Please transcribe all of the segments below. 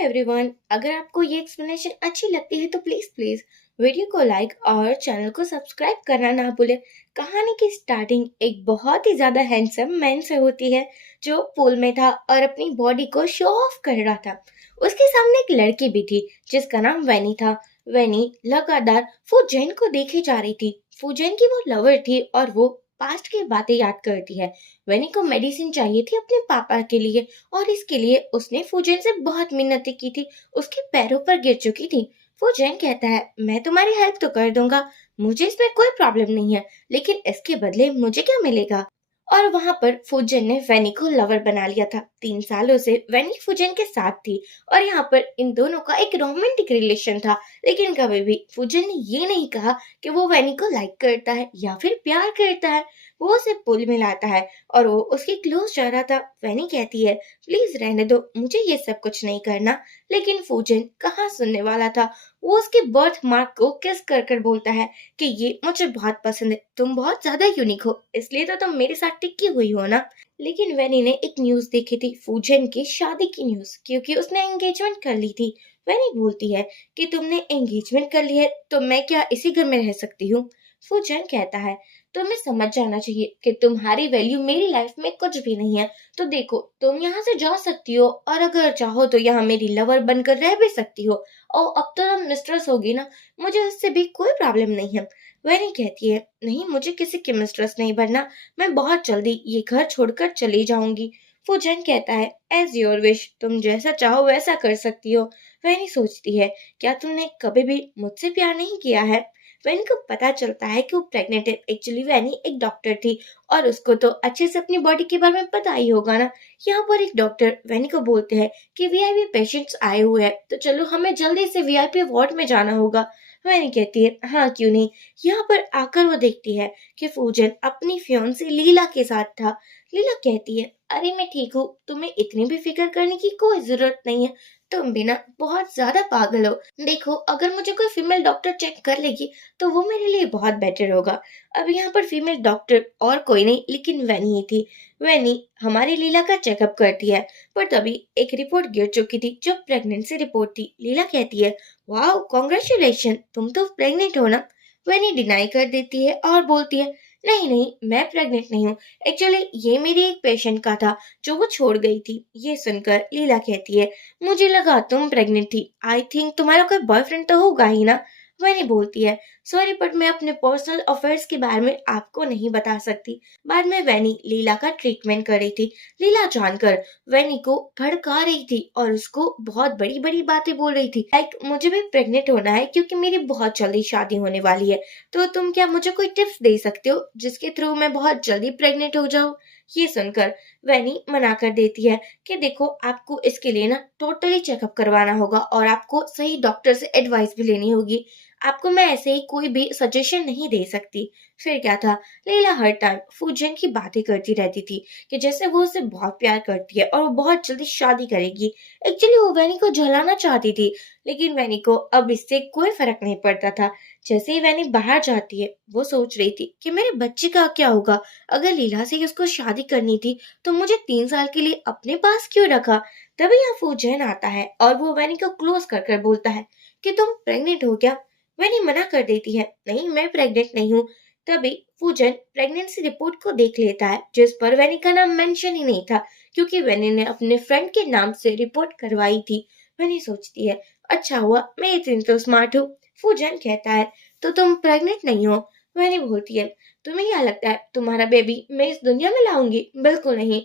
Everyone, अगर आपको ये एक्सप्लेनेशन अच्छी लगती है तो प्लीज प्लीज वीडियो को लाइक और चैनल को सब्सक्राइब करना ना भूले। कहानी की स्टार्टिंग एक बहुत ही ज्यादा हैंडसम मैन से होती है जो पूल में था और अपनी बॉडी को शो ऑफ कर रहा था। उसके सामने एक लड़की भी थी जिसका नाम वैनी था। वैनी लगातार फूजैन को देखे जा रही थी। फूजैन की वो लवर थी और वो पास्ट की बातें याद करती है। वैनी को मेडिसिन चाहिए थी अपने पापा के लिए और इसके लिए उसने फूजैन से बहुत मिन्नतें की थी। उसके पैरों पर गिर चुकी थी। फूजैन कहता है, मैं तुम्हारी हेल्प तो कर दूंगा, मुझे इसमें कोई प्रॉब्लम नहीं है, लेकिन इसके बदले मुझे क्या मिलेगा? और वहां पर फूजन ने वैनी को लवर बना लिया था। 3 सालों से वैनी फूजन के साथ थी और यहाँ पर इन दोनों का एक रोमांटिक रिलेशन था। लेकिन कभी भी फूजन ने ये नहीं कहा कि वो वैनी को लाइक करता है या फिर प्यार करता है। वो उसे पुल मिलाता है और वो उसके क्लोज जा रहा था। वैनी कहती है, प्लीज रहने दो, मुझे ये सब कुछ नहीं करना। लेकिन फूजन कहाँ सुनने वाला था। वो उसके बर्थ मार्क को किस कर कर बोलता है कि ये मुझे बहुत पसंद है, तुम बहुत ज्यादा यूनिक हो, इसलिए तो तुम मेरे साथ टिकी हुई हो ना। लेकिन वैनी ने एक न्यूज देखी थी, फूजन की शादी की न्यूज, क्योंकि उसने एंगेजमेंट कर ली थी। वैनी बोलती है कि तुमने एंगेजमेंट कर ली है तो मैं क्या इसी घर में रह सकती हूँ? फूजन कहता है, तुम्हें समझ जाना चाहिए कि तुम्हारी वैल्यू मेरी लाइफ में कुछ भी नहीं है। तो देखो, तुम यहाँ से जा सकती हो और अगर चाहो तो यहाँ मेरी लवर बनकर रह भी सकती हो। और अब तो तुम मिस्ट्रेस होगी ना, मुझे उससे भी कोई प्रॉब्लम नहीं है। वैनी कहती है, नहीं, मुझे किसी की मिस्ट्रेस नहीं बनना, मैं बहुत जल्दी ये घर छोड़कर चली जाऊंगी। फूजन कहता है, एज योर विश, तुम जैसा चाहो वैसा कर सकती हो। वैनी सोचती है, क्या तुमने कभी भी मुझसे प्यार नहीं किया है? वैनी को पता चलता है कि वो प्रेग्नेंट है। एक्चुअली वैनी एक डॉक्टर थी और उसको तो अच्छे से अपनी बॉडी के बारे में पता ही होगा ना। यहाँ पर एक डॉक्टर वैनी को बोलते हैं कि वीआईपी पेशेंट्स आए हुए हैं, तो चलो हमें जल्दी से वीआईपी वार्ड में जाना होगा। वैनी कहती है, हाँ क्यों नहीं। यहाँ पर आकर वो देखती है कि फूजन अपनी फियांसी लीला के साथ था। लीला कहती है, अरे मैं ठीक हूँ, तुम्हें इतनी भी फिक्र करने की कोई जरूरत नहीं है, तुम भी ना बहुत ज्यादा पागल हो। देखो, अगर मुझे कोई फीमेल डॉक्टर चेक कर लेगी तो वो मेरे लिए बहुत बेटर होगा। अब यहाँ पर फीमेल डॉक्टर और कोई नहीं लेकिन वैनी ही थी। वैनी हमारी लीला का चेकअप करती है, पर तभी एक रिपोर्ट गिर चुकी थी जो प्रेगनेंसी रिपोर्ट थी। लीला कहती है, वाह कॉन्ग्रेचुलेशन, तुम तो प्रेग्नेंट हो ना। वैनी डिनाई कर देती है और बोलती है, नहीं नहीं, मैं प्रेग्नेंट नहीं हूँ, एक्चुअली ये मेरी एक पेशेंट का था जो वो छोड़ गई थी। ये सुनकर लीला कहती है, मुझे लगा तुम प्रेग्नेंट थी, आई थिंक तुम्हारा कोई बॉयफ्रेंड तो होगा ही ना। वैनी बोलती है, सॉरी बट मैं अपने पर्सनल अफेयर्स के बारे में आपको नहीं बता सकती। बाद में वैनी लीला का ट्रीटमेंट कर रही थी। लीला जानकर वैनी को भड़का रही थी और उसको बहुत बड़ी बड़ी बातें बोल रही थी, लाइक मुझे भी प्रेग्नेंट होना है क्योंकि मेरी बहुत जल्दी शादी होने वाली है, तो तुम क्या मुझे कोई टिप्स दे सकते हो जिसके थ्रू मैं बहुत जल्दी प्रेग्नेंट हो जाऊं? ये सुनकर वैनी मना कर देती है कि देखो, आपको इसके लिए ना टोटली चेकअप करवाना होगा और आपको सही डॉक्टर से एडवाइस भी लेनी होगी। आपको मैं ऐसे ही कोई भी सजेशन नहीं दे सकती। फिर क्या था, लीला हर टाइम फूजन की बातें करती रहती थी कि जैसे वो उसे बहुत प्यार करती है और वो बहुत जल्दी शादी करेगी। एक्चुअली वो वैनी को जलाना चाहती थी, लेकिन वैनी को अब इससे कोई फर्क नहीं पड़ता था। जैसे ही वैनी बाहर जाती है, वो सोच रही थी कि मेरे बच्चे का क्या होगा। अगर लीला से ही उसको शादी करनी थी तो मुझे 3 साल के लिए अपने पास क्यों रखा? तभी यहाँ फूजन आता है और वो वैनी को क्लोज कर कर बोलता है कि तुम प्रेग्नेंट हो क्या? वैनी मना कर देती है, नहीं मैं प्रेग्नेंट नहीं हूँ। तभी फूजन प्रेगनेंसी रिपोर्ट को देख लेता है जिस पर वैनी का नाम मेंशन ही नहीं था, क्योंकि वैनी ने अपने फ्रेंड के नाम से रिपोर्ट करवाई थी। वैनी सोचती है, अच्छा हुआ मैं इतनी तो स्मार्ट हूँ। फूजन कहता है, तो तुम प्रेग्नेंट नहीं हो? वैनी बोलती है, तुम्हें क्या लगता है तुम्हारा बेबी मैं इस दुनिया में लाऊंगी? बिल्कुल नहीं।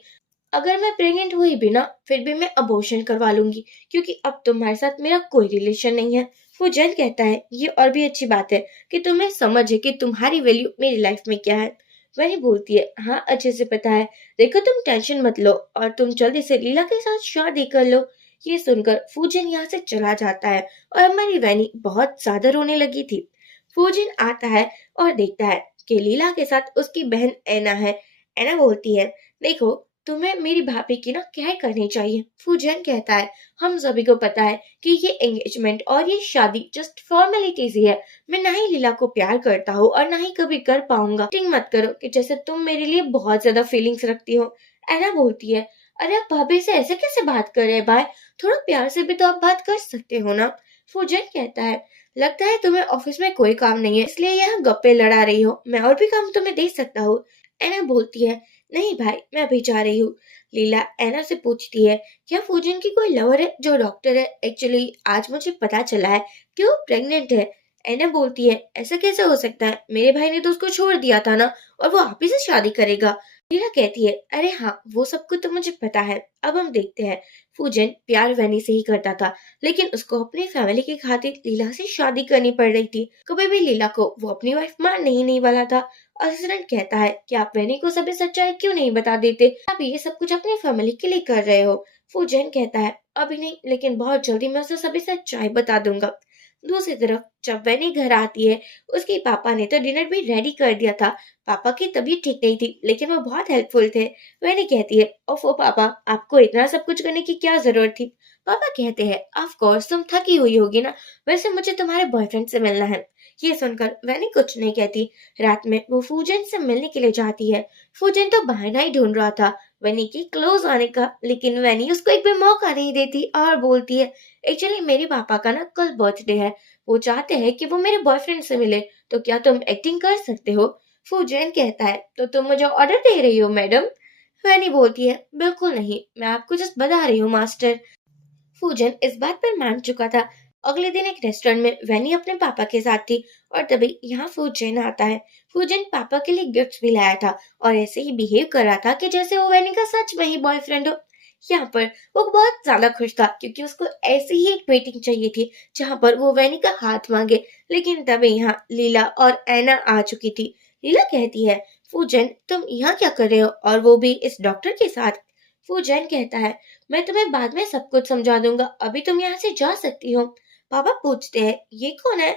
अगर मैं प्रेग्नेंट हुई भी ना, फिर भी मैं अबॉर्शन करवा लूंगी, क्योंकि अब तुम्हारे साथ मेरा कोई रिलेशन नहीं है। फूजन कहता है, ये और भी अच्छी बात है कि तुम्हें समझ है कि तुम्हारी वैल्यू मेरी लाइफ में क्या है। वही बोलती है, हाँ अच्छे से पता है, देखो तुम टेंशन मत लो और तुम जल्दी से लीला के साथ शादी कर लो। ये सुनकर फूजन यहाँ से चला जाता है और हमारी वैनी बहुत ज्यादा रोने लगी थी। फूजन आता है और देखता है कि लीला के साथ उसकी बहन ऐना है। ऐना बोलती है, देखो तुम्हें मेरी भाभी की ना केयर करनी चाहिए। फूजन कहता है, हम सभी को पता है कि ये एंगेजमेंट और ये शादी जस्ट फॉर्मेलिटीज ही है। मैं ना ही लीला को प्यार करता हूँ और ना ही कभी कर पाऊंगा। एक्टिंग मत करो कि जैसे तुम मेरे लिए बहुत ज्यादा फीलिंग्स रखती हो। ऐना बोलती है, अरे आप भाभी से ऐसे कैसे बात कर रहे हैं भाई, थोड़ा प्यार से भी तो आप बात कर सकते हो ना। फूजन कहता है, लगता है तुम्हें ऑफिस में कोई काम नहीं है इसलिए यहाँ गप्पे लड़ा रही हो, मैं और भी काम तुम्हें दे सकता हूँ। एना बोलती है, नहीं भाई मैं अभी जा रही हूँ। लीला एना से पूछती है, क्या फूजन की कोई लवर है जो डॉक्टर है? एक्चुअली आज मुझे पता चला है कि वो प्रेग्नेंट है। एना बोलती है, ऐसा कैसे हो सकता है, मेरे भाई ने तो उसको छोड़ दिया था ना, और वो आप ही से शादी करेगा। लीला कहती है, अरे हाँ वो सब कुछ तो मुझे पता है, अब हम देखते हैं। फूजन प्यार वैनी से ही करता था, लेकिन उसको अपनी फैमिली की खातिर लीला से शादी करनी पड़ रही थी। कभी भी लीला को वो अपनी वाइफ मानने ही नहीं वाला था। असिस्टेंट कहता है कि आप वैनी को सभी सच्चाई क्यों नहीं बता देते, आप ये सब कुछ अपनी फैमिली के लिए कर रहे हो। फूजन कहता है, अभी नहीं, लेकिन बहुत जल्दी मैं उसे सभी सच्चाई बता दूंगा। दूसरी तरफ जब वैनी घर आती है, उसके पापा ने तो डिनर भी रेडी कर दिया था। पापा की तबीयत ठीक नहीं थी, लेकिन वो बहुत हेल्पफुल थे। वैनी कहती है, ओफो पापा, आपको इतना सब कुछ करने की क्या जरूरत थी? पापा कहते हैं, ऑफ कोर्स तुम थकी हुई होगी ना, वैसे मुझे तुम्हारे बॉयफ्रेंड से मिलना है। ये सुनकर वैनी कुछ नहीं कहती। रात में वो फूजन से मिलने के लिए जाती है। फूजन तो बहाना ही ढूंढ रहा था वैनी के क्लोज आने का, लेकिन वैनी उसको एक भी मौका नहीं देती और बोलती है, एक्चुअली मेरे पापा का ना कल बर्थडे है, वो चाहते हैं कि वो मेरे बॉयफ्रेंड से मिले, तो क्या तुम एक्टिंग कर सकते हो? फूजैन कहता है, तो तुम मुझे ऑर्डर दे रही हो मैडम? फैनी बोलती है, बिल्कुल नहीं, मैं आपको जस्ट बता रही हूँ मास्टर। फूजन इस बात पर मान चुका था। अगले दिन एक रेस्टोरेंट में वैनी अपने पापा के साथ थी, और तभी यहाँ फूजन आता है। फूजन पापा के लिए गिफ्ट भी लाया था और ऐसे ही बिहेव कर रहा था कि जैसे वो वैनी का सच में ही बॉयफ्रेंड हो। यहाँ पर वो बहुत ज्यादा खुश था क्योंकि उसको ऐसी ही एक मीटिंग चाहिए थी जहाँ पर वो वैनी का हाथ मांगे। लेकिन तभी यहाँ लीला और ऐना आ चुकी थी। लीला कहती है, फूजन तुम यहाँ क्या कर रहे हो, और वो भी इस डॉक्टर के साथ? फूजन कहता है, मैं तुम्हें बाद में सब कुछ समझा दूंगा, अभी तुम यहाँ से जा सकती हो। पापा पूछते हैं, ये कौन है?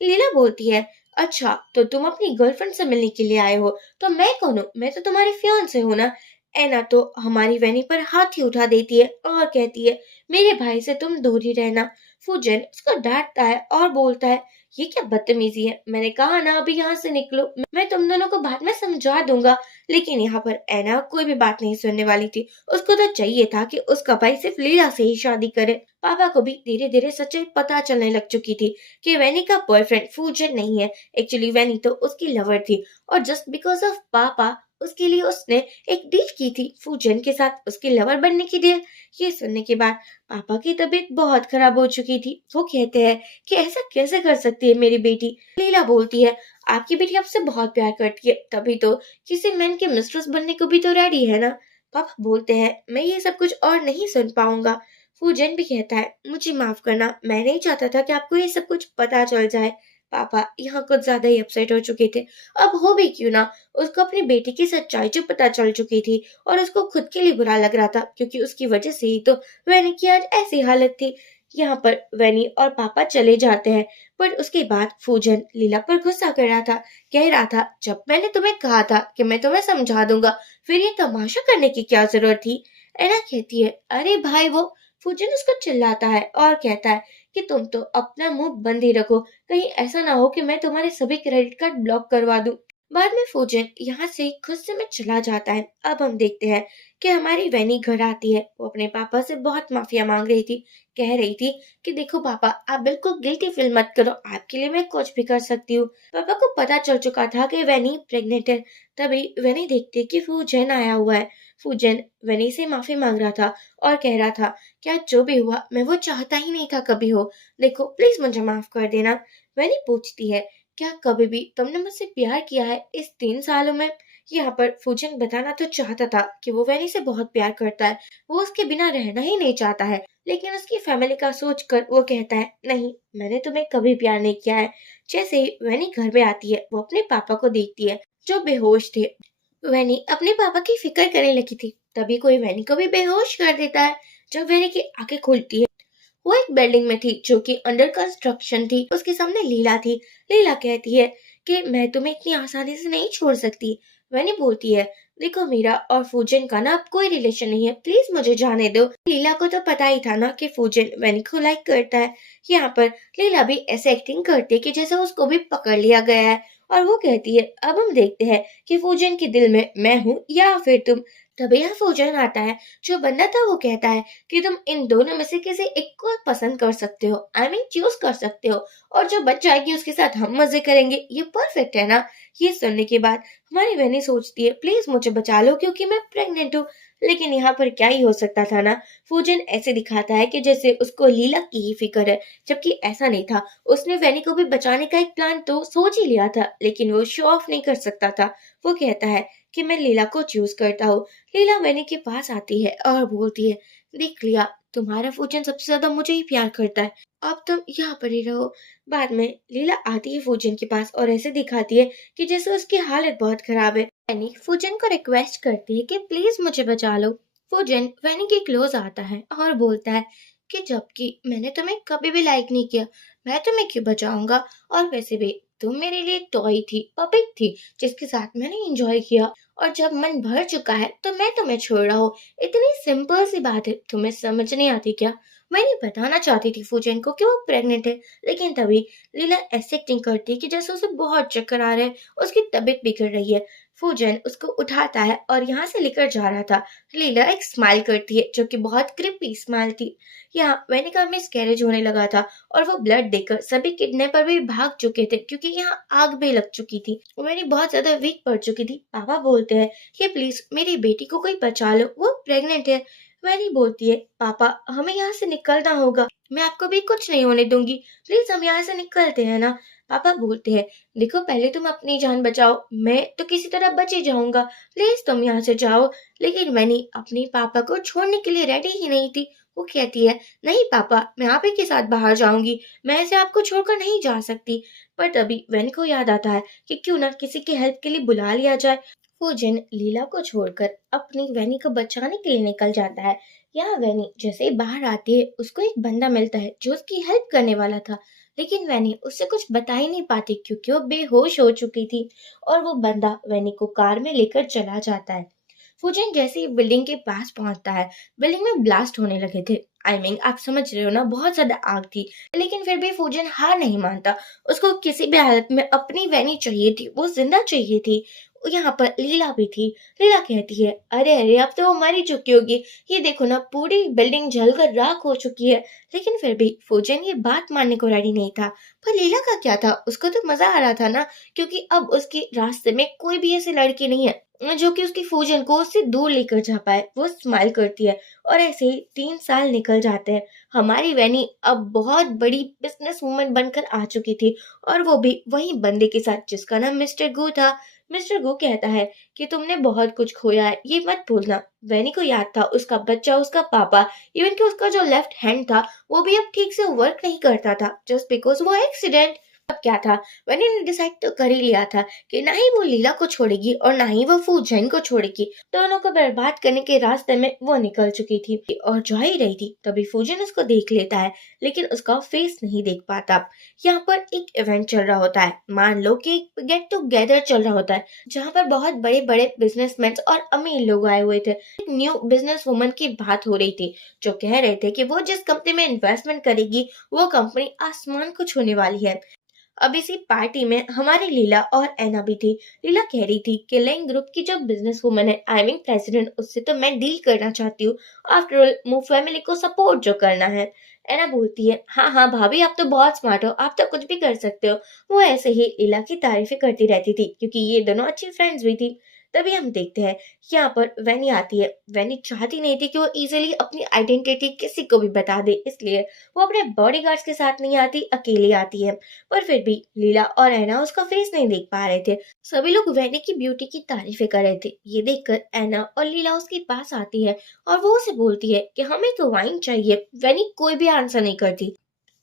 लीला बोलती है, अच्छा तो तुम अपनी गर्लफ्रेंड से मिलने के लिए आए हो, तो मैं कौन हूँ, मैं तो तुम्हारी फियांसे हूँ ना। ऐना तो हमारी वैनी पर हाथ ही उठा देती है और कहती है, मेरे भाई से तुम दूर ही रहना। फूजन उसको डांटता है और बोलता है, ये क्या बदतमीजी है, मैंने कहा ना अभी यहाँ से निकलो, मैं तुम दोनों को बाद में समझा दूंगा। लेकिन यहाँ पर ऐना कोई भी बात नहीं सुनने वाली थी। उसको तो चाहिए था कि उसका भाई सिर्फ लीला से ही शादी करे। पापा को भी धीरे धीरे सच्चाई पता चलने लग चुकी थी कि वैनी का बॉयफ्रेंड फूजन नहीं है। एक्चुअली वैनी तो उसकी लवर थी, और जस्ट बिकॉज ऑफ पापा उसके लिए उसने एक डील की थी फूजन के साथ, उसकी लवर बनने की डील। ये सुनने के बाद पापा की तबीयत बहुत खराब हो चुकी थी। वो कहते हैं कि ऐसा कैसे कर सकती है मेरी बेटी? लीला बोलती है, आपकी बेटी आपसे बहुत प्यार करती है, तभी तो किसी मैन के मिस्ट्रेस बनने को भी तो रेडी है ना। पापा बोलते हैं, मैं ये सब कुछ और नहीं सुन पाऊंगा। फूजन भी कहता है, मुझे माफ करना, मैं नहीं चाहता था कि आपको ये सब कुछ पता चल जाए। पापा यहाँ कुछ ज्यादा ही अपसेट हो चुके थे। अब हो भी क्यों ना, उसको अपनी बेटी की सच्चाई जो पता चल चुकी थी, और उसको खुद के लिए बुरा लग रहा था क्योंकि उसकी वजह से ही तो वैनी की आज ऐसी हालत थी। यहाँ पर वैनी और पापा चले जाते हैं, पर उसके बाद फूजन लीला पर गुस्सा कर रहा था। कह रहा था, जब मैंने तुम्हें कहा था कि मैं तुम्हें समझा दूंगा, फिर ये तमाशा करने की क्या जरूरत थी? ऐना कहती है, अरे भाई वो। फूजन उसको चिल्लाता है और कहता है कि तुम तो अपना मुंह बंद ही रखो, कहीं ऐसा ना हो कि मैं तुम्हारे सभी क्रेडिट कार्ड ब्लॉक करवा दूं। बाद में फूजन यहाँ से गुस्से में चला जाता है। अब हम देखते हैं कि हमारी वैनी घर आती है। वो अपने पापा से बहुत माफिया मांग रही थी। कह रही थी कि देखो पापा, आप बिल्कुल गिल्टी फील मत करो, आपके लिए मैं कुछ भी कर सकती हूँ। पापा को पता चल चुका था कि वैनी प्रेग्नेंट है। तभी वैनी देखती है कि फूजन आया हुआ है। फूजन वैनी से माफी मांग रहा था और कह रहा था, क्या जो भी हुआ मैं वो चाहता ही नहीं था कभी हो, देखो प्लीज मुझे माफ कर देना। वैनी पूछती है, क्या कभी भी तुमने मुझसे प्यार किया है इस 3 सालों में? यहाँ पर फूजन बताना तो चाहता था कि वो वैनी से बहुत प्यार करता है, वो उसके बिना रहना ही नहीं चाहता है, लेकिन उसकी फैमिली का सोचकर वो कहता है, नहीं मैंने तुम्हें कभी प्यार नहीं किया है। जैसे ही वैनी घर में आती है, वो अपने पापा को देखती है जो बेहोश थे। वैनी अपने पापा की फिक्र करने लगी थी, तभी कोई वैनी को भी बेहोश कर देता है। जब वैनी की आंखें खुलती है, वो एक बिल्डिंग में थी जो कि अंडर कंस्ट्रक्शन थी। उसके सामने लीला थी। लीला कहती है कि मैं तुम्हें इतनी आसानी से नहीं छोड़ सकती। वैनी बोलती है, देखो मीरा और फूजन का ना अब कोई रिलेशन नहीं है, प्लीज मुझे जाने दो। लीला को तो पता ही था ना कि फूजन वैनी को लाइक करता है। यहाँ पर लीला भी ऐसे एक्टिंग करती है कि जैसे उसको भी पकड़ लिया गया है। और वो कहती है अब हम देखते हैं कि फूजन के दिल में मैं हूँ या फिर तुम। तभी यहाँ फूजन आता है। जो बंदा था वो कहता है कि तुम इन दोनों में से किसी एक को पसंद कर सकते हो, आई मीन चूज कर सकते हो, और जो बच जाएगी उसके साथ हम मजे करेंगे। ये परफेक्ट है ना। ये सुनने के बाद हमारी वैनी सोचती है प्लीज मुझे बचा लो क्योंकि मैं प्रेग्नेंट हूँ। लेकिन यहाँ पर क्या ही हो सकता था ना। फूजन ऐसे दिखाता है कि जैसे उसको लीला की ही फिक्र है, जबकि ऐसा नहीं था। उसने वैनी को भी बचाने का एक प्लान तो सोच ही लिया था, लेकिन वो शो ऑफ नहीं कर सकता था। वो कहता है कि मैं लीला को चूज करता हूँ। लीला वैनी के पास आती है और बोलती है देख लिया, तुम्हारा फूजन सबसे ज्यादा मुझे ही प्यार करता है, अब तुम यहाँ पर ही रहो। बाद में लीला आती है फूजन के पास और ऐसे दिखाती है कि जैसे उसकी हालत बहुत खराब है। वैनी फूजन को रिक्वेस्ट करती है कि प्लीज मुझे बचा लो। फूजन वैनी के क्लोज आता है और बोलता है कि जबकि मैंने तुम्हें कभी भी लाइक नहीं किया, मैं तुम्हें क्यों बचाऊंगा। और वैसे भी तुम मेरे लिए टॉय थी, पपिट थी, जिसके साथ मैंने एंजॉय किया, और जब मन भर चुका है तो मैं तुम्हें छोड़ रहा हूँ। इतनी सिंपल सी बात है, तुम्हें समझ नहीं आती क्या। मैंने बताना चाहती थी फूजन को कि वो प्रेग्नेंट है, लेकिन तभी लीला ऐसे एक्टिंग करती है कि जैसे उसे बहुत चक्कर आ रहे हैं, उसकी तबीयत बिगड़ रही है। फूजन उसको उठाता है और यहाँ से लेकर जा रहा था। लीला एक स्माइल करती है जो कि बहुत क्रिपी स्माइल थी। यहाँ वैनी का मिस कैरेज होने लगा था और वो ब्लड देकर सभी किडनैपर भी भाग चुके थे क्योंकि यहाँ आग भी लग चुकी थी। वैनी बहुत ज्यादा वीक पड़ चुकी थी। पापा बोलते हैं कि प्लीज मेरी बेटी को कोई बचा लो, वो प्रेग्नेंट है। वैनी बोलती है पापा हमें यहाँ से निकलना होगा, मैं आपको भी कुछ नहीं होने दूंगी, प्लीज हम यहाँ से निकलते हैं ना। पापा बोलते हैं देखो पहले तुम अपनी जान बचाओ, मैं तो किसी तरह बच ही जाऊंगा, प्लीज तुम यहाँ से जाओ। लेकिन वैनी अपने पापा को छोड़ने के लिए रेडी ही नहीं थी। वो कहती है नहीं पापा, मैं आप ही के साथ बाहर जाऊंगी, मैं ऐसे आपको छोड़कर नहीं जा सकती। पर तभी वैनी को याद आता है कि क्यों ना किसी की हेल्प के लिए बुला लिया जाए। फूजन लीला को छोड़कर अपनी वैनी को बचाने के लिए निकल जाता है। यहाँ वैनी जैसे ही बाहर आती है उसको एक बंदा मिलता है जो उसकी हेल्प करने वाला था, लेकिन वैनी उससे कुछ बता ही नहीं पाती क्योंकि वो बेहोश हो चुकी थी। और वो बंदा वैनी को कार में लेकर चला जाता है। फूजन जैसे ही बिल्डिंग के पास पहुंचता है, बिल्डिंग में ब्लास्ट होने लगे थे। आई मीन आप समझ रहे हो ना, बहुत ज्यादा आग थी। लेकिन फिर भी फूजन हार नहीं मानता। उसको किसी भी हालत में अपनी वैनी चाहिए थी, वो जिंदा चाहिए थी। यहाँ पर लीला भी थी। लीला कहती है अरे अरे अब तो वो मर ही चुकी होगी, ये देखो ना पूरी बिल्डिंग जलकर राख हो चुकी है। लेकिन फिर भी फूजन ये बात मानने को रेडी नहीं था। पर लीला का क्या था, उसको तो मजा आ रहा था ना, क्योंकि अब उसके रास्ते में कोई भी ऐसी लड़की नहीं है जो कि उसकी फूजन को उससे दूर लेकर जा पाए। वो स्माइल करती है और ऐसे ही 3 साल निकल जाते हैं। हमारी वैनी अब बहुत बड़ी बिजनेस वूमन बनकर आ चुकी थी, और वो भी वही बंदे के साथ जिसका नाम मिस्टर गो था। मिस्टर गो कहता है कि तुमने बहुत कुछ खोया है, ये मत भूलना। वैनी को याद था उसका बच्चा, उसका पापा, इवन कि उसका जो लेफ्ट हैंड था वो भी अब ठीक से वर्क नहीं करता था, जस्ट बिकॉज वो एक्सीडेंट। अब क्या था, वैनी ने डिसाइड तो कर ही लिया था कि ना ही वो लीला को छोड़ेगी और ना ही वो फूजन को छोड़ेगी। दोनों को बर्बाद करने के रास्ते में वो निकल चुकी थी और जा ही रही थी। तभी फूजन उसको देख लेता है, लेकिन उसका फेस नहीं देख पाता। यहाँ पर एक इवेंट चल रहा होता है, मान लो कि एक गेट टुगेदर चल रहा होता है, जहाँ पर बहुत बड़े बड़े बिजनेसमैन और अमीर लोग आए हुए थे। एक न्यू बिजनेस वुमन की बात हो रही थी, जो कह रहे थे कि वो जिस कंपनी में इन्वेस्टमेंट करेगी वो कंपनी आसमान को छूने वाली है। अब इसी पार्टी में हमारी लीला और एना भी थी। लीला कह रही थी कि लेंग ग्रुप की जो बिजनेस वुमन है, आई मीन प्रेसिडेंट, उससे तो मैं डील करना चाहती हूँ। आफ्टर ऑल मूव फैमिली को सपोर्ट जो करना है। एना बोलती है हाँ हाँ भाभी, आप तो बहुत स्मार्ट हो, आप तो कुछ भी कर सकते हो। वो ऐसे ही लीला की तारीफें करती रहती थी क्योंकि ये दोनों अच्छी फ्रेंड्स भी थी। तभी हम देखते हैं यहाँ पर वैनी आती है। वैनी चाहती नहीं थी कि वो इजीली अपनी आइडेंटिटी किसी को भी बता दे, इसलिए वो अपने बॉडीगार्ड्स के साथ नहीं आती, अकेली आती है। पर फिर भी लीला और एना उसका फेस नहीं देख पा रहे थे। सभी लोग वैनी की ब्यूटी की तारीफें कर रहे थे। ये देखकर एना और लीला उसके पास आती है और वो उसे बोलती है कि हमें तो वाइन चाहिए। वैनी कोई भी आंसर नहीं करती।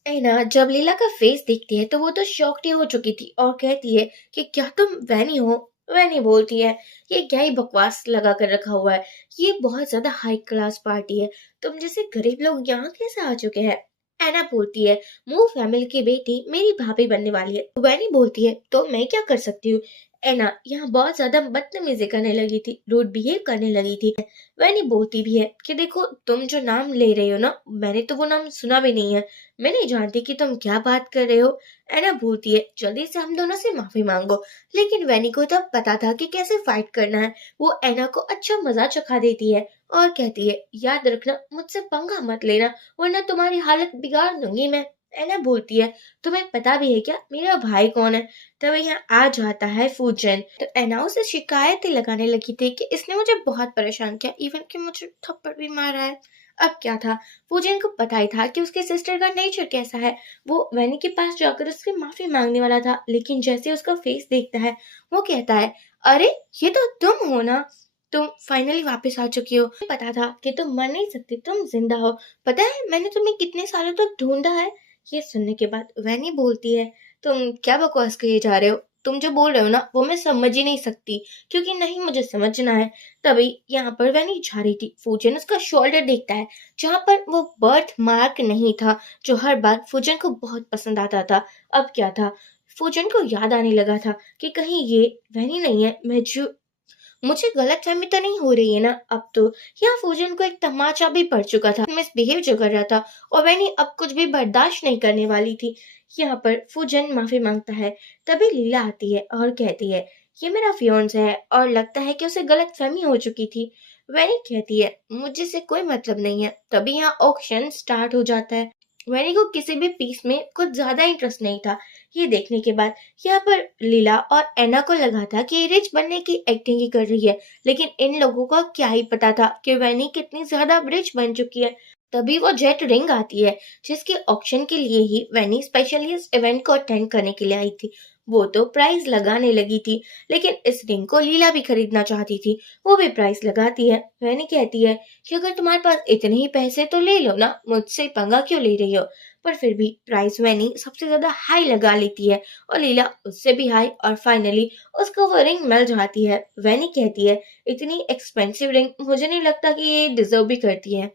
एना जब लीला का फेस देखती है तो वो तो शॉक्ड ही हो चुकी थी और कहती है कि क्या तुम वैनी हो। वैनी बोलती है ये क्या ही बकवास लगा कर रखा हुआ है, ये बहुत ज्यादा हाई क्लास पार्टी है, तुम जैसे गरीब लोग यहाँ कैसे आ चुके हैं। एना बोलती है मूव फैमिली की बेटी मेरी भाभी बनने वाली है। वैनी बोलती है तो मैं क्या कर सकती हूँ। एना यहाँ बहुत ज्यादा बदतमीजी करने लगी थी, रूड बिहेव करने लगी थी। वैनी बोलती भी है कि देखो तुम जो नाम ले रही हो ना, मैंने तो वो नाम सुना भी नहीं है, मैं नहीं जानती कि तुम क्या बात कर रहे हो। एना बोलती है जल्दी से हम दोनों से माफी मांगो, लेकिन वैनी को तब पता था कि कैसे फाइट करना है। वो एना को अच्छा मजा चखा देती है और कहती है याद रखना मुझसे पंगा मत लेना, वरना तुम्हारी हालत बिगाड़ दूंगी मैं। एना बोलती है तुम्हें पता भी है क्या मेरा भाई कौन है। तब यहाँ आ जाता है फूजन। तो एना उसे शिकायतें लगाने लगी थी कि इसने मुझे बहुत परेशान किया, इवन कि मुझे थप्पड़ भी मारा है। अब क्या था, फूजन को पता ही था कि उसके सिस्टर का नेचर कैसा है। वो वैनी के पास जाकर उससे माफी मांगने वाला था, लेकिन जैसे उसका फेस देखता है वो कहता है अरे ये तो तुम हो ना, तुम फाइनली वापस आ चुकी हो। मुझे पता था कि तुम मर नहीं सकती, तुम जिंदा हो। पता है मैंने तुम्हें कितने सालों तक ढूंढा है। ये सुनने के बाद वैनी बोलती है तुम क्या बकवास किए जा रहे हो, तुम जो बोल रहे हो ना वो मैं समझ ही नहीं सकती, क्योंकि नहीं मुझे समझना है। तभी यहाँ पर वैनी जा रही थी, फूजन उसका शोल्डर देखता है जहाँ पर वो बर्थ मार्क नहीं था, जो हर बार फूजन को बहुत पसंद आता था। अब क्या था, फूजन को याद आने लगा था कि कहीं ये वैनी नहीं है, मैं जो मुझे गलतफहमी तो नहीं हो रही है ना। अब तो यहाँ फूजन को एक तमाचा भी पड़ चुका था, मिसबिहेव जो कर रहा था, और वैनी अब कुछ भी बर्दाश्त नहीं करने वाली थी। यहाँ पर फूजन माफी मांगता है। तभी लीला आती है और कहती है ये मेरा फियोन्स है और लगता है कि उसे गलतफहमी हो चुकी थी। वैनी कहती है मुझे से कोई मतलब नहीं है। तभी यहाँ ऑक्शन स्टार्ट हो जाता है। वैनी को किसी भी पीस में कुछ ज्यादा इंटरेस्ट नहीं था। ये देखने के बाद यहाँ पर लीला और एना को लगा था कि ये रिच बनने की एक्टिंग ही कर रही है, लेकिन इन लोगों को क्या ही पता था कि वैनी कितनी ज्यादा रिच बन चुकी है। तभी वो जेट रिंग आती है, जिसके ऑक्शन के लिए ही वैनी स्पेशली इस इवेंट को अटेंड करने के लिए आई थी। वो तो प्राइस लगाने लगी थी, लेकिन इस रिंग को लीला भी खरीदना चाहती थी। वो भी प्राइस लगाती है। वैनी कहती है कि अगर तुम्हारे पास इतने ही पैसे तो ले लो ना, मुझसे पंगा क्यों ले रही हो। पर फिर भी प्राइस वैनी सबसे ज्यादा हाई लगा लेती है और लीला उससे भी हाई, और फाइनली उसको वो रिंग मिल जाती है। वैनी कहती है इतनी एक्सपेंसिव रिंग मुझे नहीं लगता कि ये डिजर्व भी करती है।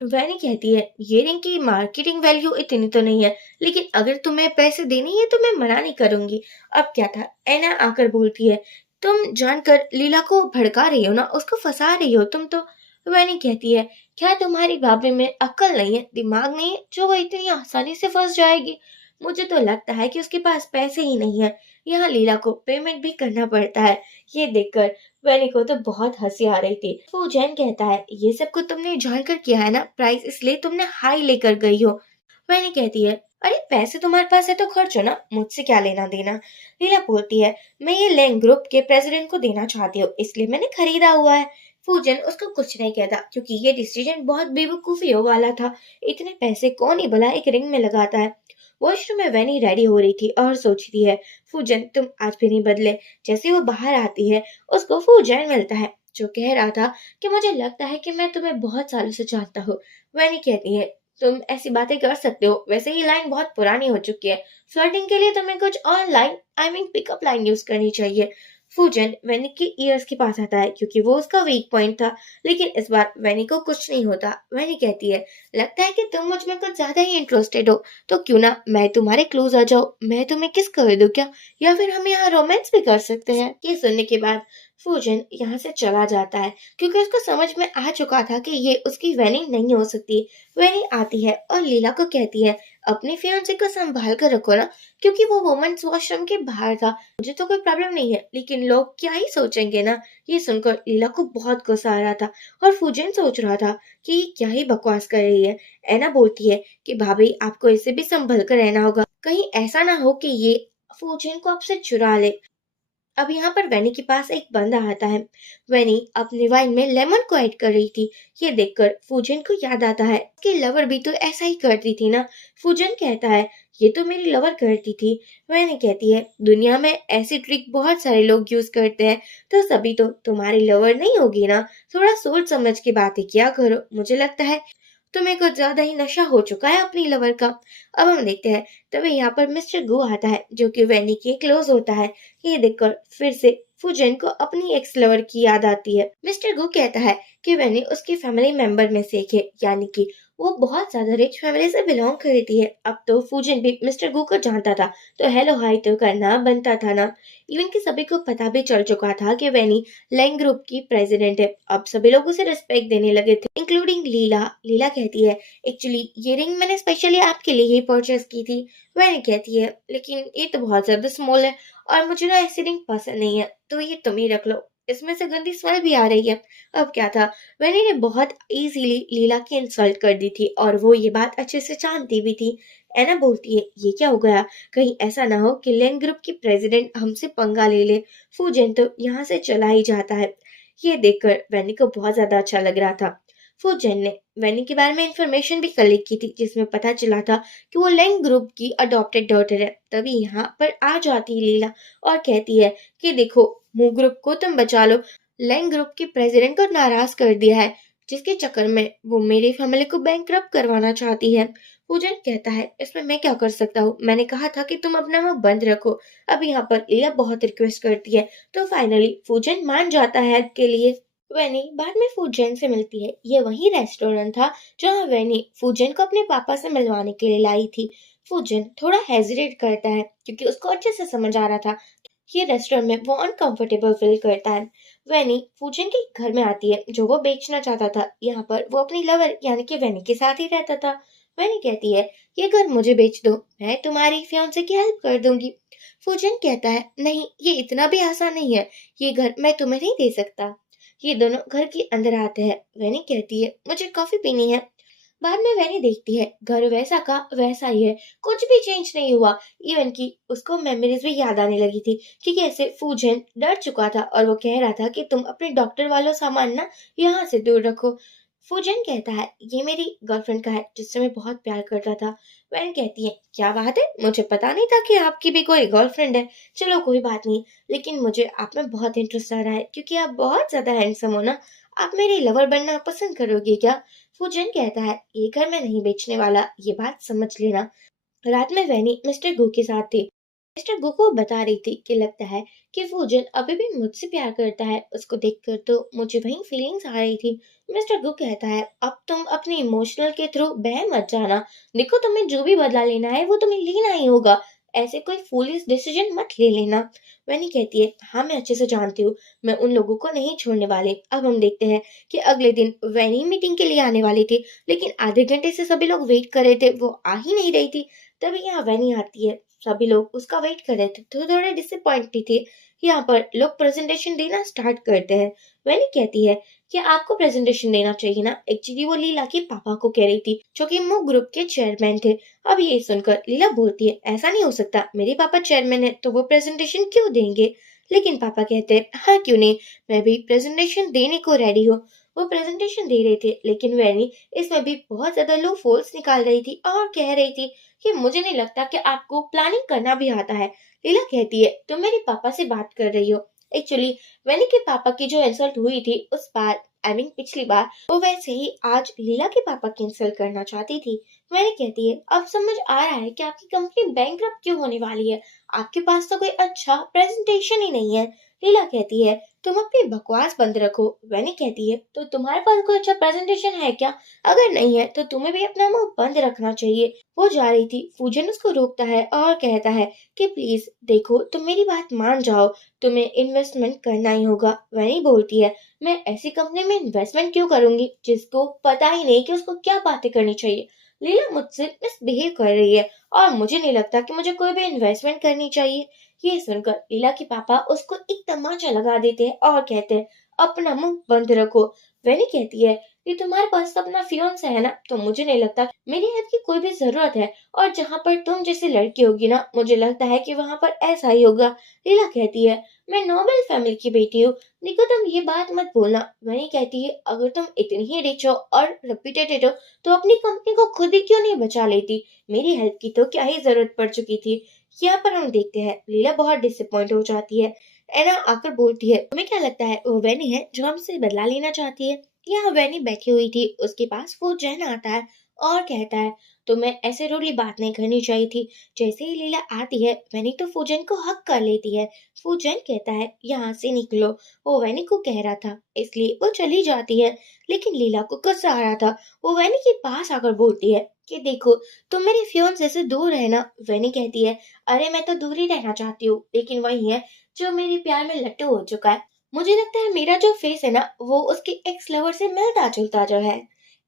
वैनी कहती है ये रिंग की मार्केटिंग वैल्यू इतनी तो नहीं है, लेकिन अगर तुम्हें पैसे देने हैं तो मैं मना नहीं करूंगी। अब क्या था, एना आकर बोलती है तुम जानकर लीला को भड़का रही हो ना, उसको फंसा रही हो तुम तो। वैनी कहती है क्या तुम्हारी भाभी में अक्ल नहीं है, दिमाग नहीं है, जो वो इतनी आसानी से फंस जाएगी। मुझे तो लगता है कि उसके पास पैसे ही नहीं है, यहाँ लीला को पेमेंट भी करना पड़ता है। ये देखकर वैनी को तो बहुत हंसी आ रही थी। वो जैन कहता है ये सब कुछ तुमने जानकर किया है ना, प्राइस इसलिए तुमने हाई लेकर गई हो। वैनी कहती है अरे पैसे तुम्हारे पास है तो खर्चो ना, मुझसे क्या लेना देना। लीला बोलती है मैं ये लैंग ग्रुप के प्रेसिडेंट को देना चाहती हूँ, इसलिए मैंने खरीदा हुआ है। फूजन उसको कुछ नहीं कहता, क्योंकि ये डिसीजन बहुत बेवकूफियों वाला था। इतने पैसे कौन ही भला एक रिंग में लगाता है। वॉशरूम में वैनी रेडी हो रही थी और सोचती है फूजन तुम आज भी नहीं बदले। जैसे वो बाहर आती है उसको फूजन मिलता है, जो कह रहा था कि मुझे लगता है कि मैं तुम्हें बहुत सालों से जानता हूँ। वैनी कहती है तुम ऐसी बातें कर सकते हो, वैसे ये लाइन बहुत पुरानी हो चुकी है, फ्लर्टिंग के लिए तुम्हें कुछ और line I mean pickup line use करनी चाहिए। फूजन वैनी के ईयर्स के पास आता है, क्योंकि वो उसका वीक पॉइंट था, लेकिन इस बार वैनी को कुछ नहीं होता। वैनी कहती है लगता है कि तुम मुझ में कुछ ज्यादा ही इंटरेस्टेड हो, तो क्यों ना मैं तुम्हारे क्लोज आ जाऊं, मैं तुम्हें किस कर दूं क्या, या फिर हम यहाँ रोमांस भी कर सकते हैं। ये सुनने के बाद फूजन यहाँ से चला जाता है, क्योंकि उसको समझ में आ चुका था कि ये उसकी वैनी नहीं हो सकती। वैनी आती है और लीला को कहती है अपने फियांसे को संभाल कर रखो ना, क्योंकि वो वुमेन्स वॉशरूम के बाहर था। मुझे तो कोई प्रॉब्लम नहीं है, लेकिन लोग क्या ही सोचेंगे ना। ये सुनकर लीला को बहुत गुस्सा आ रहा था और फूजन सोच रहा था कि ये क्या ही बकवास कर रही है। एना बोलती है कि भाभी आपको इसे भी संभल कर रहना होगा, कहीं ऐसा ना हो कि ये फूजन को आपसे चुरा ले। अब यहाँ पर वैनी के पास एक बंदा आता है। वैनी अपने वाइन में लेमन को ऐड कर रही थी। ये देखकर फूजन को याद आता है कि लवर भी तो ऐसा ही करती थी ना। फूजन कहता है ये तो मेरी लवर करती थी। वैनी कहती है दुनिया में ऐसी ट्रिक बहुत सारे लोग यूज करते हैं, तो सभी तो तुम्हारी लवर नहीं होगी ना। थोड़ा सोच समझ के बातें किया करो, मुझे लगता है तुम्हें कुछ ज्यादा ही नशा हो चुका है अपनी लवर का। अब हम देखते हैं तभी यहाँ पर मिस्टर गो आता है, जो कि वैनी के क्लोज होता है। ये देखकर फिर से फुजन को अपनी एक्स लवर की याद आती है। मिस्टर गो कहता है कि वैनी उसकी फैमिली मेंबर में से एक है, यानी कि वो बहुत ज्यादा रिच फैमिली से बिलोंग करती है। अब तो फूजन भी मिस्टर गू को जानता था, तो हेलो हाय तो करना बनता था ना। इवन कि सभी को पता भी चल चुका था कि वैनी लैंग ग्रुप की प्रेसिडेंट है। अब सभी लोग उसे रिस्पेक्ट देने लगे थे, इंक्लूडिंग लीला। लीला कहती है, एक्चुअली ये रिंग मैंने स्पेशली आपके लिए ही परचेस की थी। वैनी कहती है, लेकिन ये तो बहुत ज्यादा स्मॉल है और मुझे ना ऐसी रिंग पसंद नहीं है, तो ये तुम ही रख लो। इसमें से गंदी स्मेल भी आ रही है। अब क्या था, वैनी ने बहुत इजीली लीला की इंसल्ट कर दी थी और वो ये बात अच्छे से जानती भी थी। एना बोलती है, ये क्या हो गया, कहीं ऐसा ना हो कि लेन ग्रुप की प्रेसिडेंट हमसे पंगा ले ले। फूजन तो यहाँ से चला ही जाता है। ये देखकर वैनी को बहुत ज्यादा अच्छा लग रहा था। फूजन ने वैनी के बारे में इंफॉर्मेशन भी कलेक्ट की थी, जिसमें पता चला था कि वो लेंग ग्रुप की अडॉप्टेड डॉटर है। तभी यहाँ पर आ जाती है लीला और कहती है कि देखो, मू ग्रुप को तुम बचा लो। लेंग ग्रुप के प्रेसिडेंट को नाराज कर दिया है, जिसके चक्कर में वो मेरी फैमिली को बैंकरप्ट करवाना चाहती है। पूजन कहता है, इसमें मैं क्या कर सकता हूँ, मैंने कहा था कि तुम अपना मुंह बंद रखो। अब यहाँ पर लीला बहुत रिक्वेस्ट करती है, तो फाइनली फूजन मान जाता है के लिए। वैनी बाद में फूजन से मिलती है। ये वही रेस्टोरेंट था जहाँ वैनी फूजन को अपने पापा से मिलवाने के लिए लाई थी। फूजन थोड़ा हेजिटेट करता है क्योंकि उसको अच्छे से समझ आ रहा था ये रेस्टोरेंट में वो अनकंफर्टेबल फील करता है। वैनी फूजन के घर में आती है जो वो बेचना चाहता था। यहाँ पर वो अपनी लवर यानी कि वैनी के साथ ही रहता था। वैनी कहती है, ये घर मुझे बेच दो, मैं तुम्हारी फियांसे की हेल्प कर दूंगी। फूजन कहता है, नहीं, ये इतना भी आसान नहीं है, ये घर मैं तुम्हें नहीं दे सकता। ये दोनों घर के अंदर आते हैं। वैनी कहती है, मुझे कॉफी पीनी है। बाद में वैनी देखती है घर वैसा का वैसा ही है, कुछ भी चेंज नहीं हुआ। इवन की उसको मेमोरीज भी याद आने लगी थी कि कैसे फूजन डर चुका था और वो कह रहा था कि तुम अपने डॉक्टर वालों सामान ना यहाँ से दूर रखो। फूजन कहता है, ये मेरी गर्लफ्रेंड का है जिससे मैं बहुत प्यार करता था। वैन कहती है, क्या बात है, मुझे पता नहीं था कि आपकी भी कोई गर्लफ्रेंड है। चलो कोई बात नहीं, लेकिन मुझे आप में बहुत इंटरेस्ट आ रहा है क्योंकि आप बहुत ज्यादा हैंडसम हो ना। आप मेरी लवर बनना पसंद करोगे क्या? फूजन कहता है, ये घर मैं नहीं बेचने वाला, ये बात समझ लेना। रात में वैनी मिस्टर गू के साथ थी। मिस्टर गू को बता रही थी कि लगता है कि फूजन अभी भी मुझसे प्यार करता है। उसको देखकर तो मुझे वही फीलिंग्स आ रही थी। मिस्टर गू कहता है, अब तुम अपने इमोशनल के थ्रू बह मत जाना। देखो, तुम्हें जो भी बदला लेना है वो तुम्हें लेना ही होगा। ऐसे कोई फूलिश डिसीजन मत ले लेना। वैनी कहती है, हाँ मैं अच्छे से जानती हूँ, मैं उन लोगों को नहीं छोड़ने वाली। अब हम देखते हैं कि अगले दिन वैनी मीटिंग के लिए आने वाली थी, लेकिन आधे घंटे से सभी लोग वेट कर रहे थे, वो आ ही नहीं रही थी। तभी यहाँ वैनी आती है। सभी लोग उसका वेट कर रहे थे, तो थोड़े डिसअपॉइंटेड थे। यहाँ पर लोग प्रेजेंटेशन देना स्टार्ट करते हैं। वैनी कहती है कि आपको प्रेजेंटेशन देना चाहिए ना। एक्चुअली वो लीला के पापा को कह रही थी, जो कि मो ग्रुप के चेयरमैन थे। अब ये सुनकर लीला बोलती है, ऐसा नहीं हो सकता, मेरे पापा चेयरमैन है तो वो प्रेजेंटेशन क्यों देंगे? लेकिन पापा कहते हैं, हाँ क्यों नहीं, मैं भी प्रेजेंटेशन देने को रेडी हूँ। वो प्रेजेंटेशन दे रहे थे, लेकिन वैनी इसमें भी बहुत ज्यादा लो फॉल्स निकाल रही थी और कह रही थी कि मुझे नहीं लगता कि आपको प्लानिंग करना भी आता है। लीला कहती है, तुम मेरे पापा से बात कर रही हो। एक्चुअली वैनी के पापा की जो इंसल्ट हुई थी उस बार, आई मीन पिछली बार, वो वैसे ही आज लीला के पापा की इंसल्ट करना चाहती थी। वैनी कहती है, अब समझ आ रहा है कि आपकी कंपनी बैंकरप्ट क्यों होने वाली है। आपके पास तो कोई अच्छा प्रेजेंटेशन ही नहीं है। लीला कहती है, तुम अपनी बकवास बंद रखो। वैनी कहती है, तो तुम्हारे पास कोई अच्छा प्रेजेंटेशन है क्या? अगर नहीं है तो तुम्हें भी अपना मुंह बंद रखना चाहिए। वो जा रही थी, फूजन उसको रोकता है और कहता है कि प्लीज देखो, तुम मेरी बात मान जाओ, तुम्हें इन्वेस्टमेंट करना ही होगा। वैनी बोलती है, मैं ऐसी कंपनी में इन्वेस्टमेंट क्यों करूंगी जिसको पता ही नहीं कि उसको क्या बातें करनी चाहिए। लीला मुझसे मिसबिहेव कर रही है और मुझे नहीं लगता कि मुझे कोई भी इन्वेस्टमेंट करनी चाहिए। ये सुनकर लीला के पापा उसको एक तमाचा लगा देते हैं और कहते हैं, अपना मुंह बंद रखो। वैनी कहती है कि तुम्हारे पास तो अपना फियांसे है ना, तो मुझे नहीं लगता मेरी हेल्प की कोई भी जरूरत है। और जहाँ पर तुम जैसी लड़की होगी ना, मुझे लगता है कि वहां पर ऐसा ही होगा। लीला कहती है, मैं नोबल फैमिली की बेटी हूँ, देखो तुम ये बात मत बोलना। वैनी कहती है, अगर तुम इतनी ही रिच हो और रेप्यूटेड हो तो अपनी कंपनी को खुद ही क्यों नहीं बचा लेती? मेरी हेल्प की तो क्या ही जरूरत पड़ चुकी थी। यहाँ पर हम देखते हैं लीला बहुत डिसअपॉइंट हो जाती है। एना आकर बोलती है, तुम्हें क्या लगता है वो वैनी है जो हमसे बदला लेना चाहती है? यहाँ वैनी बैठी हुई थी, उसके पास वो जैन आता है और कहता है तुम्हें ऐसे रूडली बात नहीं करनी चाहिए थी। जैसे ही लीला आती है वैनी तो फूजन को हक कर लेती है। फूजन कहता है यहाँ से निकलो, वो वैनी को कह रहा था, इसलिए वो चली जाती है। लेकिन लीला को गुस्सा आ रहा था। वो वैनी के पास आकर बोलती है कि देखो तुम मेरे फियांसे से दूर रहना। वैनी कहती है अरे मैं तो दूर ही रहना चाहती हूँ, लेकिन वही है जो मेरे प्यार में लट्टू हो चुका है। मुझे लगता है मेरा जो फेस है ना वो उसके एक्स लवर से मिलता जुलता जो है।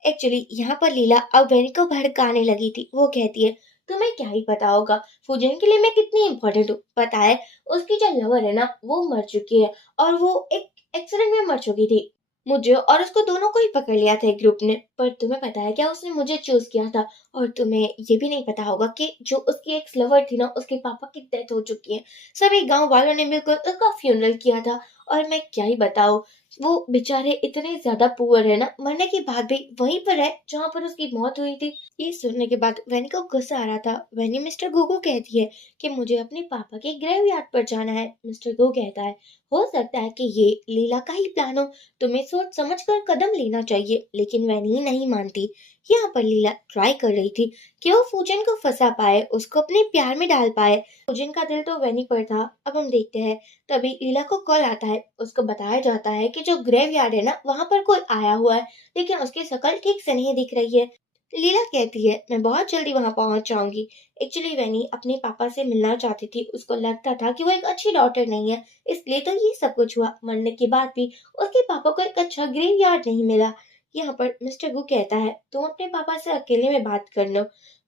एक्चुअली यहाँ पर लीला अब वैनी को भड़काने लगी थी। वो कहती है तुम्हें क्या ही पता होगा फूजन के लिए मैं कितनी इम्पोर्टेंट हूँ। पता है उसकी जो लवर है ना वो मर चुकी है, और वो एक एक्सीडेंट में मर चुकी थी। मुझे और उसको दोनों को ही पकड़ लिया था एक ग्रुप ने। पर तुम्हें पता है क्या, उसने मुझे चूज किया था। और तुम्हें ये भी नहीं पता होगा कि जो उसकी एक्स लवर थी ना उसके पापा की डेथ हो चुकी है। सभी गांव वालों ने मिलकर उसका फ्यूनरल किया था। और मैं क्या ही बताऊं, वो बेचारे इतने ज्यादा पुअर है ना, मरने के बाद भी वहीं पर है जहाँ पर उसकी मौत हुई थी। ये सुनने के बाद वैनी को गुस्सा आ रहा था। वैनी मिस्टर गो को कहती है कि मुझे अपने पापा के ग्रेवयार्ड पर जाना है। मिस्टर गो कहता है हो सकता है कि ये लीला का ही प्लान हो, तुम्हें सोच समझ कर कदम लेना चाहिए। लेकिन वैनी नहीं मानती। यहाँ पर लीला ट्राई कर रही थी कि वो फूजन को फंसा पाए, उसको अपने प्यार में डाल पाए। फूजन का दिल तो वैनी पर था। अब हम देखते हैं तभी लीला को कॉल आता है। उसको बताया जाता है कि जो ग्रेवयार्ड है ना वहां पर कोई आया हुआ है, लेकिन उसकी शक्ल ठीक से नहीं दिख रही है। लीला कहती है मैं बहुत जल्दी वहां पहुंच जाऊंगी। एक्चुअली वैनी अपने पापा से मिलना चाहती थी। उसको लगता था कि वो एक अच्छी डॉटर नहीं है, इसलिए तो ये सब कुछ हुआ। मरने के बाद भी उसके पापा को एक अच्छा ग्रेवयार्ड नहीं मिला। यहाँ पर मिस्टर गु कहता है तुम अपने पापा से अकेले में बात कर लो।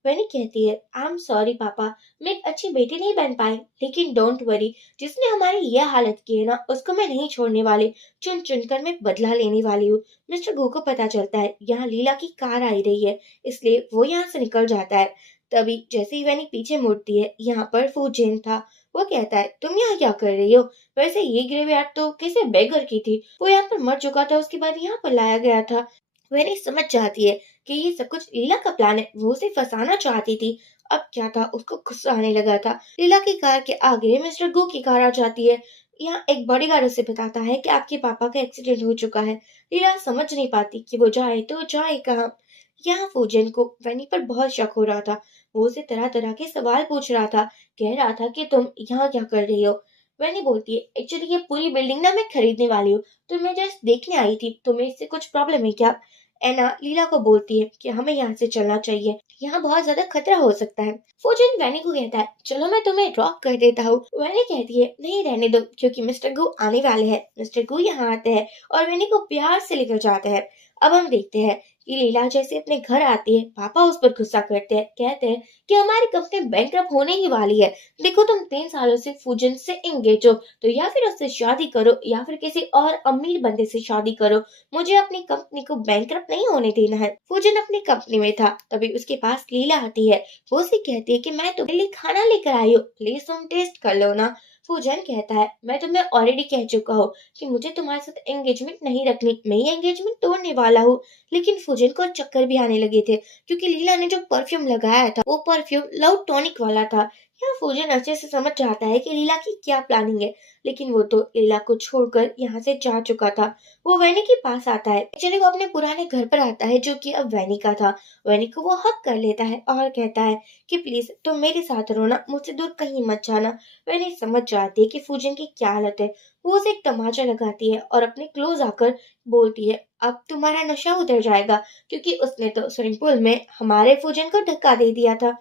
वैनी कहती है आई एम सॉरी पापा, मैं एक अच्छी बेटी नहीं बन पाई, लेकिन डोंट वरी, जिसने हमारी यह हालत की है ना उसको मैं नहीं छोड़ने वाली। चुन चुन कर मैं बदला लेने वाली हूँ। मिस्टर गो को पता चलता है यहाँ लीला की कार आई रही है, इसलिए वो यहाँ से निकल जाता है। तभी जैसे ही वैनी पीछे मुड़ती है यहाँ पर फूजेन था। वो कहता है तुम यहाँ क्या कर रही हो? वैसे ये ग्रेवयार्ड तो किसी बेगर की थी, वो यहाँ पर मर चुका था, उसके बाद यहाँ पर लाया गया था। वैनी समझ जाती है कि ये सब कुछ लीला का प्लान है, वो उसे फंसाना चाहती थी। अब क्या था, उसको गुस्सा आने लगा था। लीला की कार के आगे मिस्टर गो की कार आ जाती है। यहाँ एक बॉडीगार्ड उसे बताता है कि आपके पापा का एक्सीडेंट हो चुका है। लीला समझ नहीं पाती कि वो जाए तो जाए कहाँ। यहाँ फूजन को वैनी पर बहुत शक हो रहा था। वो उसे तरह तरह के सवाल पूछ रहा था। कह रहा था कि तुम यहाँ क्या कर रही हो? वैनी बोलती है एक्चुअली ये पूरी बिल्डिंग ना मैं खरीदने वाली हूँ, तो मैं जस्ट देखने आई थी। तुम्हें इससे कुछ प्रॉब्लम है क्या? एना लीला को बोलती है कि हमें यहाँ से चलना चाहिए, यहाँ बहुत ज्यादा खतरा हो सकता है। फूजन वैनी को कहता है चलो मैं तुम्हें ड्रॉप कर देता हूँ। वैनी कहती है नहीं रहने दो, क्योंकि मिस्टर गु आने वाले हैं। मिस्टर गु यहाँ आते हैं और वैनी को प्यार से लेकर जाते हैं। अब हम देखते हैं कि लीला जैसे अपने घर आती है, पापा उस पर गुस्सा करते हैं। कहते हैं कि हमारी कंपनी बैंकरप्ट होने ही वाली है। देखो तुम 3 सालों से फूजन से एंगेज हो, तो या फिर उससे शादी करो या फिर किसी और अमीर बंदे से शादी करो। मुझे अपनी कंपनी को बैंकरप्ट नहीं होने देना है। फूजन अपनी कंपनी में था। तभी उसके पास लीला आती है। वो उसे कहती है कि मैं तुम्हारे लिए खाना लेकर आई हूँ, प्लीज तुम टेस्ट कर लो ना। फूजन कहता है मैं तुम्हें ऑलरेडी कह चुका हूँ कि मुझे तुम्हारे साथ एंगेजमेंट नहीं रखनी, मैं ये एंगेजमेंट तोड़ने वाला हूँ। लेकिन फूजन को चक्कर भी आने लगे थे, क्योंकि लीला ने जो परफ्यूम लगाया था वो परफ्यूम लव टॉनिक वाला था। यहाँ फूजन अच्छे से समझ जाता है कि लीला की क्या प्लानिंग है, लेकिन वो तो लीला को छोड़कर यहाँ से जा चुका था। वो वैनी के पास आता है। एक्चुअली वो अपने पुराने घर पर आता है जो कि अब वैनी का था। वैनी को वो हक कर लेता है और कहता है कि प्लीज तुम मेरे साथ रहो ना, मुझसे दूर कहीं मत जाना। वैनी समझ जाती है कि फूजन की क्या हालत है। वो उसे एक तमाचा लगाती है और अपने क्लोज आकर बोलती है अब तुम्हारा नशा उतर जाएगा, क्योंकि उसने तो स्विमिंग पूल में हमारे फूजन को धक्का दे दिया था।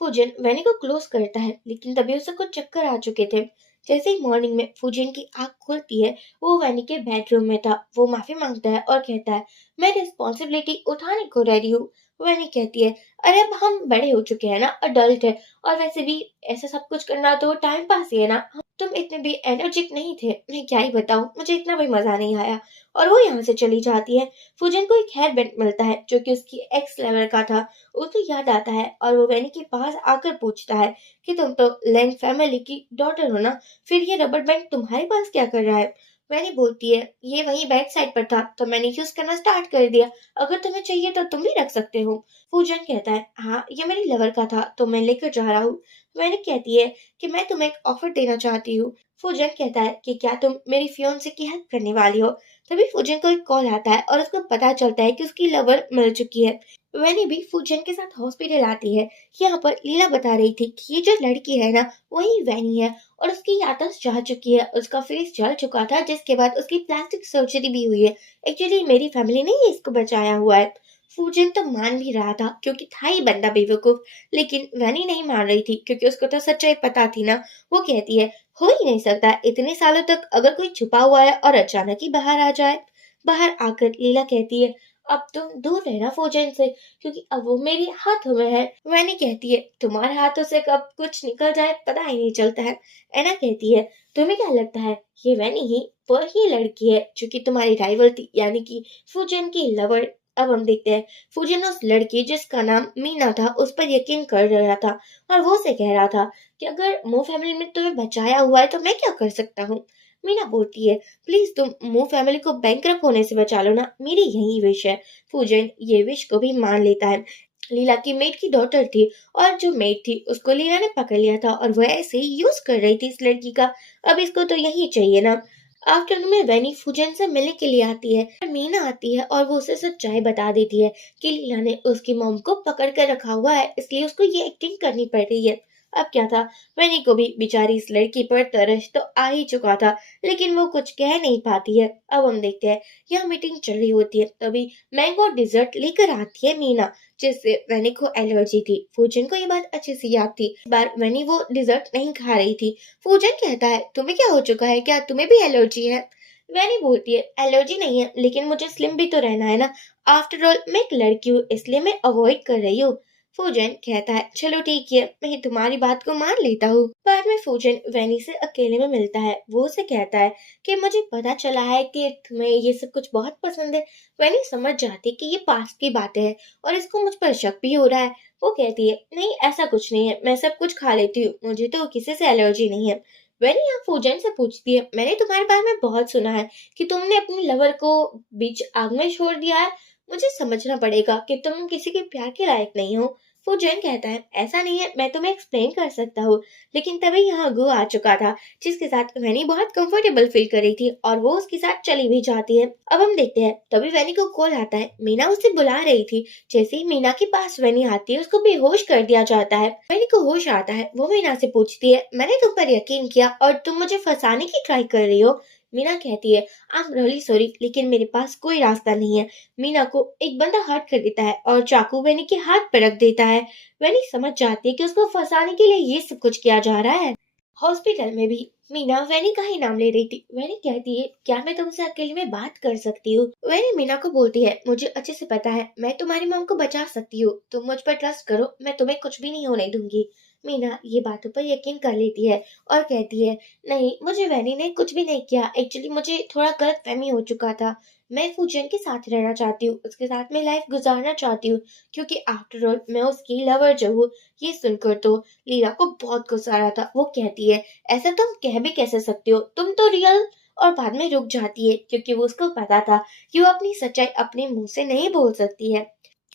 फूजन वैनी को क्लोज करता है, लेकिन तभी उसे कुछ चक्कर आ चुके थे। जैसे ही मॉर्निंग में फूजन की आंख खुलती है, वो वैनी के बेडरूम में था। वो माफी मांगता है और कहता है मैं रिस्पॉन्सिबिलिटी उठाने को रेडी हूँ। वैनी कहती है अरे अब हम बड़े हो चुके हैं ना, अडल्ट है, और वैसे भी ऐसा सब कुछ करना तो टाइम पास ही है ना। तुम इतने भी एनर्जिक नहीं थे, मैं क्या ही बताऊं, मुझे इतना भी मजा नहीं आया। और वो यहाँ से चली जाती है। फूजन को एक हेयर बैंड मिलता है जो कि उसकी एक्स लेवल का था। उसे याद आता है और वो वैनी के पास आकर पूछता है कि तुम तो लैंग फैमिली की डॉटर हो ना, फिर ये रबर बैंड तुम्हारे पास क्या कर रहा है? वैनी बोलती है ये वहीं बैक साइड पर था तो मैंने यूज करना स्टार्ट कर दिया, अगर तुम्हें चाहिए तो तुम भी रख सकते हो। फूजन कहता है हाँ ये मेरी लवर का था तो मैं लेकर जा रहा हूँ। वैनी कहती है कि मैं तुम्हें एक ऑफर देना चाहती हूँ। फूजन कहता है कि क्या तुम मेरी फियोंसे की हेल्प करने वाली हो? तभी फूजन को एक कॉल आता है और उसको पता चलता है कि उसकी लवर मिल चुकी है। वैनी भी फूजन के साथ हॉस्पिटल आती है। यहाँ पर लीला बता रही थी कि ये जो लड़की है ना, वही वैनी है और उसकी याददाश्त जा चुकी है, उसका फेस जल चुका था, जिसके बाद उसकी प्लास्टिक सर्जरी भी हुई है। एक्चुअली मेरी फैमिली ने ही इसको बचाया हुआ है। फूजन तो मान भी रहा था क्योंकि था ही बंदा बेवकूफ, लेकिन वैनी नहीं मान रही थी क्योंकि उसको तो सच्चाई पता थी ना। वो कहती है हो ही नहीं सकता, इतने सालों तक अगर कोई छुपा हुआ है और अचानक ही बाहर आ जाए। बाहर आकर लीला कहती है अब तुम दूर रहना फूजन से, क्योंकि अब वो मेरे हाथों में है। वैनी कहती है तुम्हारे हाथों से कब कुछ निकल जाए पता ही नहीं चलता है। एना कहती है तुम्हें क्या लगता है ये वैनी ही वही लड़की है जो कि तुम्हारी राइवल थी, यानी कि फूजन की लवर। अब हम देखते हैं फूजन उस लड़की जिसका नाम मीना था उस पर यकीन कर रहा था और वो से कह रहा था कि अगर मो फैमिली ने तुम्हें बचाया हुआ है तो मैं क्या कर सकता हूँ। मीना बोलती है प्लीज तुम मो फैमिली को बैंकरप्ट होने से बचा लो ना, मेरी यही विश है। फूजन ये विश को भी मान लेता है। लीला की मेड की डॉटर थी और जो मेड थी उसको लीला ने पकड़ लिया था और वो ऐसे ही यूज कर रही थी इस लड़की का। अब इसको तो यही चाहिए ना। आफ्टरनून में वैनी फूजन से मिलने के लिए आती है और मीना आती है और वो उसे सच्चाई बता देती है कि लीला ने उसकी मॉम को पकड़ कर रखा हुआ है, इसलिए उसको ये एक्टिंग करनी पड़ रही है। अब क्या था, वैनी को भी बेचारी इस लड़की पर तरस तो आ ही चुका था, लेकिन वो कुछ कह नहीं पाती है। अब हम देखते हैं यहाँ मीटिंग चल रही होती है, तभी मैंगो डिजर्ट लेकर आती है मीना, जिससे वैनी को एलर्जी थी। फूजन को ये बात अच्छे से याद थी। इस बार वैनी वो डिजर्ट नहीं खा रही थी। फूजन कहता है तुम्हें क्या हो चुका है, क्या तुम्हें भी एलर्जी है। वैनी बोलती है एलर्जी नहीं है, लेकिन मुझे स्लिम भी तो रहना है ना। आफ्टर ऑल मैं एक लड़की हूँ, इसलिए मैं अवॉइड कर रही हूँ। फूजन कहता है चलो ठीक है, मैं तुम्हारी बात को मान लेता हूँ। बाद में फूजन वैनी से अकेले में मिलता है। वो उसे कहता है कि मुझे पता चला है कि तुम्हें ये सब कुछ बहुत पसंद है। वैनी समझ जाती कि ये पास्ट की बातें हैं और इसको मुझ पर शक भी हो रहा है। वो कहती है नहीं ऐसा कुछ नहीं है, मैं सब कुछ खा लेती हूँ, मुझे तो किसी से एलर्जी नहीं है। वैनी यहाँ फूजन से पूछती है मैंने तुम्हारे बारे में बहुत सुना है कि तुमने अपनी लवर को बीच आग में छोड़ दिया है। मुझे समझना पड़ेगा कि तुम किसी के प्यार के लायक नहीं हो। फूजन कहता है ऐसा नहीं है, मैं तुम्हें एक्सप्लेन कर सकता हूँ। लेकिन तभी यहाँ गो आ चुका था, जिसके साथ वैनी बहुत कंफर्टेबल फील कर रही थी और वो उसके साथ चली भी जाती है। अब हम देखते हैं तभी वैनी को कॉल आता है, मीना उसे बुला रही थी। जैसे ही मीना के पास वैनी आती है उसको बेहोश कर दिया जाता है। वैनी को होश आता है, वो मीना से पूछती है मैंने तुम पर यकीन किया और तुम मुझे फंसाने की ट्राई कर रही हो। मीना कहती है आई एम रियली सॉरी, लेकिन मेरे पास कोई रास्ता नहीं है। मीना को एक बंदा हर्ट कर देता है और चाकू वैनी के हाथ पर रख देता है। वैनी समझ जाती है कि उसको फंसाने के लिए ये सब कुछ किया जा रहा है। हॉस्पिटल में भी मीना वैनी का ही नाम ले रही थी। वैनी कहती है क्या मैं तुमसे अकेले में बात कर सकती हूँ। वैनी मीना को बोलती है मुझे अच्छे से पता है मैं तुम्हारी मॉम को बचा सकती हूँ, तुम मुझ पर ट्रस्ट करो, मैं तुम्हें कुछ भी नहीं होने दूंगी। मीना ये बातों पर यकीन कर लेती है और कहती है नहीं, मुझे वैनी ने कुछ भी नहीं किया, एक्चुअली मुझे थोड़ा गलतफहमी हो चुका था। मैं फूजन के साथ रहना चाहती हूँ, उसके साथ में लाइफ गुजारना चाहती हूँ, क्योंकि आफ्टर ऑल मैं उसकी लवर जो हूँ। ये सुनकर तो लीला को बहुत गुस्सा आ रहा था। वो कहती है ऐसा तुम कह भी कैसे सकती हो, तुम तो रियल। और बाद में रुक जाती है क्योंकि वो उसको पता था कि वो अपनी सच्चाई अपने मुंह से नहीं बोल सकती है।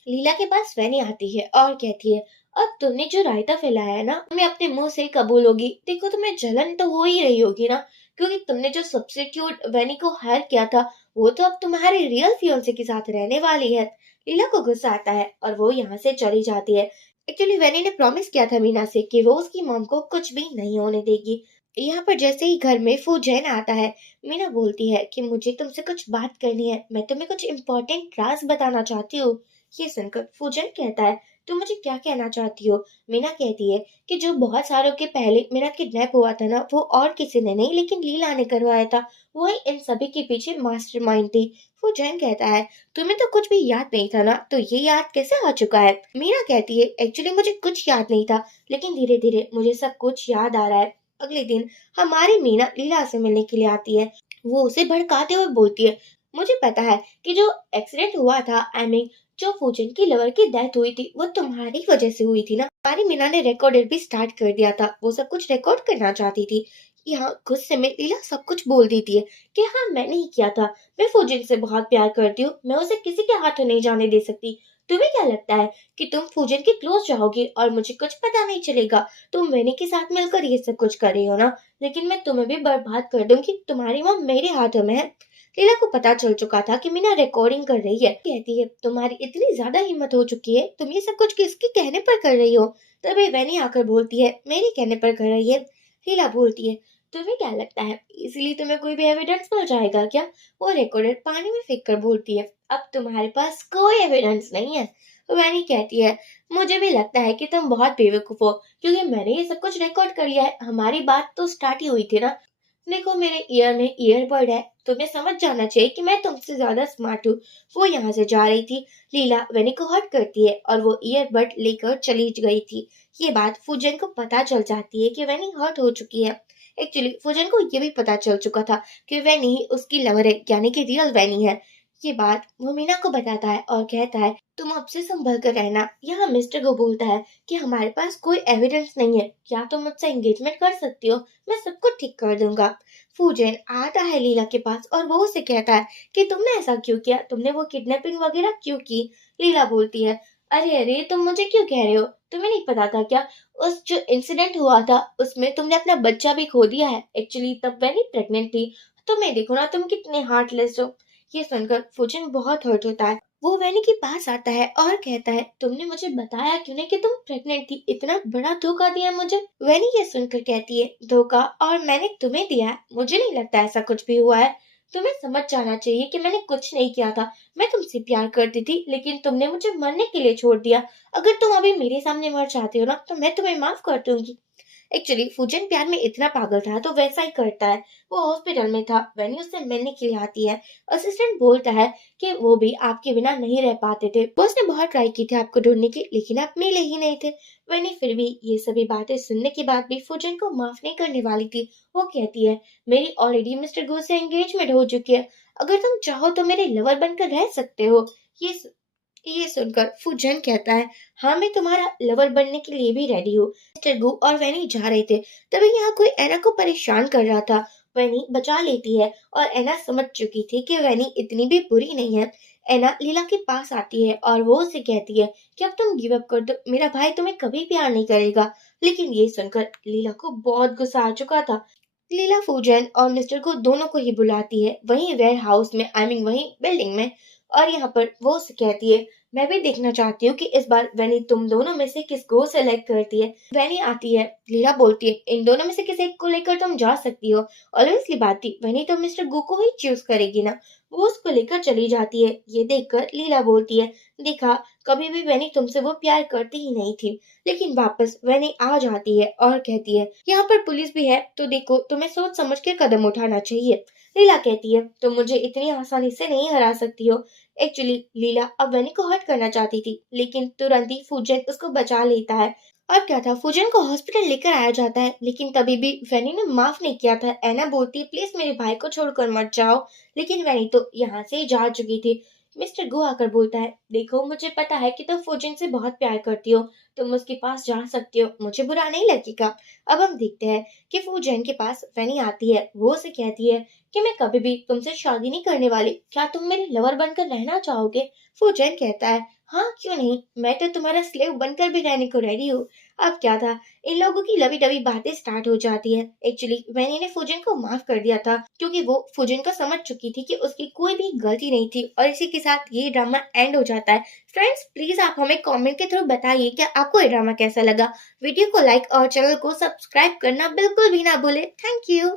लीला के पास वैनी आती है और कहती है अब तुमने जो रायता फैलाया है ना, तुम्हें अपने मुंह से ही कबूल होगी। देखो तुम्हें जलन तो हो ही रही होगी ना, क्योंकि तुमने जो सब्स्टिट्यूट वैनी को हायर किया था वो तो अब तुम्हारे रियल फियोंसे के साथ रहने वाली है। लीला को गुस्सा आता है और वो यहाँ से चली जाती है। एक्चुअली वैनी ने प्रॉमिस किया था मीना से कि वो उसकी मॉम को कुछ भी नहीं होने देगी। यहाँ पर जैसे ही घर में फूजैन आता है, मीना बोलती है कि मुझे तुमसे कुछ बात करनी है, मैं तुम्हें कुछ इम्पोर्टेंट राज बताना चाहती हूँ। ये सुनकर फूजन कहता है तुम मुझे क्या कहना चाहती हो। मीना कहती है कि जो बहुत सालों के पहले मेरा किडनैप हुआ था ना, वो और किसी ने नहीं लेकिन लीला ने करवाया था। वही इन सभी के पीछे मास्टरमाइंड थी। फूजन कहता है तुम्हें तो कुछ भी याद नहीं था ना, तो ये याद कैसे आ चुका है। मीना कहती है एक्चुअली मुझे कुछ याद नहीं था, लेकिन धीरे धीरे मुझे सब कुछ याद आ रहा है। अगले दिन हमारी मीना लीला से मिलने के लिए आती है। वो उसे भड़काते हुए बोलती है मुझे पता है कि जो एक्सीडेंट हुआ था, आई मीन जो फूजन की लवर की डेथ हुई थी, वो तुम्हारी वजह से हुई थी ना। हमारी मीना ने रिकॉर्डर भी स्टार्ट कर दिया था, वो सब कुछ रिकॉर्ड करना चाहती थी। यहाँ गुस्से में लीला सब कुछ बोल देती है कि हाँ मैंने ही किया था, मैं फूजन से बहुत प्यार करती हूँ, मैं उसे किसी के हाथों नहीं जाने दे सकती। तुम्हें क्या लगता है कि तुम फूजन के क्लोज जाओगी और मुझे कुछ पता नहीं चलेगा। तुम मैंने के साथ मिलकर ये सब कुछ कर रही हो ना, लेकिन मैं तुम्हें भी बर्बाद कर दूंगी, तुम्हारी माँ मेरे हाथों में है। लीला को पता चल चुका था कि मीना रिकॉर्डिंग कर रही है। कहती है तुम्हारी इतनी ज्यादा हिम्मत हो चुकी है, तुम ये सब कुछ किसके कहने पर कर रही हो? तभी वैनी आकर बोलती है मेरे कहने पर कर रही है। लीला बोलती है तुम्हें क्या लगता है इसलिए तुम्हें कोई भी एविडेंस मिल जाएगा क्या? वो रिकॉर्डर पानी में फेंक कर बोलती है अब तुम्हारे पास कोई एविडेंस नहीं है। वैनी कहती है मुझे भी लगता है कि तुम बहुत बेवकूफ हो, क्योंकि मैंने ये सब कुछ रिकॉर्ड कर लिया है। हमारी बात तो स्टार्ट ही हुई थी ना। देखो मेरे ईयर में ईयरबड है, तुम्हें समझ जाना चाहिए कि मैं तुमसे ज्यादा स्मार्ट हूँ। वो यहाँ से जा रही थी। लीला वेनी को हर्ट करती है और वो ईयरबड लेकर चली गई थी। ये बात फूजन को पता चल जाती है कि वेनी हर्ट हो चुकी है। एक्चुअली फूजन को ये भी पता चल चुका था कि वेनी ही उसकी लवर है, यानी कि रियल वेनी है। ये बात वो मीना को बताता है और कहता है तुम अब से संभल कर रहना। यहाँ मिस्टर को बोलता है कि हमारे पास कोई एविडेंस नहीं है, क्या तुम मुझसे एंगेजमेंट कर सकती हो, मैं सब कुछ ठीक कर दूंगा। फूजन आता है लीला के पास और वो उसे कहता है कि तुमने ऐसा क्यों किया, तुमने वो किडनैपिंग वगैरह क्यों की? लीला बोलती है अरे अरे तुम मुझे क्यों कह रहे हो, तुम्हें नहीं पता था क्या उस जो इंसिडेंट हुआ था उसमें तुमने अपना बच्चा भी खो दिया है। एक्चुअली तब वैनी प्रेग्नेंट थी। तुम्हें देखो ना तुम कितने हार्टलेस हो। ये सुनकर फूजन बहुत हर्ट होता है। वो वैनी के पास आता है और कहता है तुमने मुझे बताया क्यों नहीं कि तुम प्रेग्नेंट थी, इतना बड़ा धोखा दिया मुझे। वैनी ये सुनकर कहती है धोखा और मैंने तुम्हें दिया है? मुझे नहीं लगता ऐसा कुछ भी हुआ है। तुम्हें समझ जाना चाहिए कि मैंने कुछ नहीं किया था। मैं तुमसे प्यार करती थी लेकिन तुमने मुझे मरने के लिए छोड़ दिया। अगर तुम अभी मेरे सामने मर जाते हो ना तो मैं तुम्हें माफ कर दूंगी। एक्चुअली फूजन प्यार में इतना पागल था तो वैसा ही करता है। वो हॉस्पिटल में था, वैनी उससे मिलने के लिए आती है। असिस्टेंट बोलता है कि वो भी आपके बिना नहीं रह पाते थे, बॉस ने बहुत ट्राई की थी आपको ढूंढने की लेकिन आप मिले ही नहीं थे। वैनी फिर भी ये सभी बातें सुनने के बाद भी फूजन को माफ नहीं करने वाली थी। वो कहती है मेरी ऑलरेडी मिस्टर गो से एंगेजमेंट हो चुकी है, अगर तुम चाहो तो मेरे लवर बनकर रह सकते हो। ये ये सुनकर फूजन कहता है हाँ मैं तुम्हारा लवर बनने के लिए भी रेडी हूँ। मिस्टर गु और वैनी जा रहे थे, तभी यहाँ कोई एना को परेशान कर रहा था। वैनी बचा लेती है और एना समझ चुकी थी कि वैनी इतनी भी बुरी नहीं है। एना लीला के पास आती है और वो उसे कहती है कि अब तुम गिव अप कर दो, मेरा भाई तुम्हें कभी प्यार नहीं करेगा। लेकिन ये सुनकर लीला को बहुत गुस्सा आ चुका था। लीला फूजन और मिस्टर को दोनों को ही बुलाती है वहीं वेयर हाउस में, आई मीन वहीं बिल्डिंग में। और यहाँ पर वो उसे कहती है मैं भी देखना चाहती हूँ कि इस बार वैनी तुम दोनों में से किसको सेलेक्ट करती है। वैनी आती है। लीला बोलती है इन दोनों में से किसी एक को लेकर तुम जा सकती हो। ऑब्वियसली बात थी वैनी तो मिस्टर गु को ही चूज करेगी ना। वो उसको लेकर चली जाती है। ये देखकर लीला बोलती है देखा, कभी भी वैनी तुमसे वो प्यार करती ही नहीं थी। लेकिन वापस वैनी आ जाती है और कहती है यहाँ पर पुलिस भी है तो देखो तुम्हें सोच समझ के कदम उठाना चाहिए। लीला कहती है तुम मुझे इतनी आसानी से नहीं हरा सकती हो। एक्चुअली लीला अब वैनी को हर्ट करना चाहती थी लेकिन तुरंत ही फूजन उसको बचा लेता है। और क्या था, फूजन को हॉस्पिटल लेकर आया जाता है लेकिन तभी भी वैनी ने माफ नहीं किया था। एना बोलती है प्लीज मेरे भाई को छोड़कर मत जाओ, लेकिन वैनी तो यहाँ से ही जा चुकी थी। मिस्टर गो आकर बोलता है देखो मुझे पता है कि तुम फूजन से बहुत प्यार करती हो, तुम उसके पास जा सकती हो, मुझे बुरा नहीं लगेगा। अब हम देखते हैं कि फूजन के पास वैनी आती है। वो उसे कहती है कि मैं कभी भी तुमसे शादी नहीं करने वाली, क्या तुम मेरे लवर बनकर रहना चाहोगे? फूजन कहता है हाँ क्यों नहीं, मैं तो तुम्हारा स्लेव बनकर भी रहने को रेडी हूँ। अब क्या था, इन लोगों की लवी डवी बातें स्टार्ट हो जाती है। एक्चुअली वैनी ने फूजन को माफ कर दिया था क्योंकि वो फूजन को समझ चुकी थी कि उसकी कोई भी गलती नहीं थी। और इसी के साथ ये ड्रामा एंड हो जाता है। फ्रेंड्स प्लीज आप हमें कमेंट के थ्रू बताइए कि आपको ये ड्रामा कैसा लगा। वीडियो को लाइक और चैनल को सब्सक्राइब करना बिल्कुल भी ना भूले। Thank you.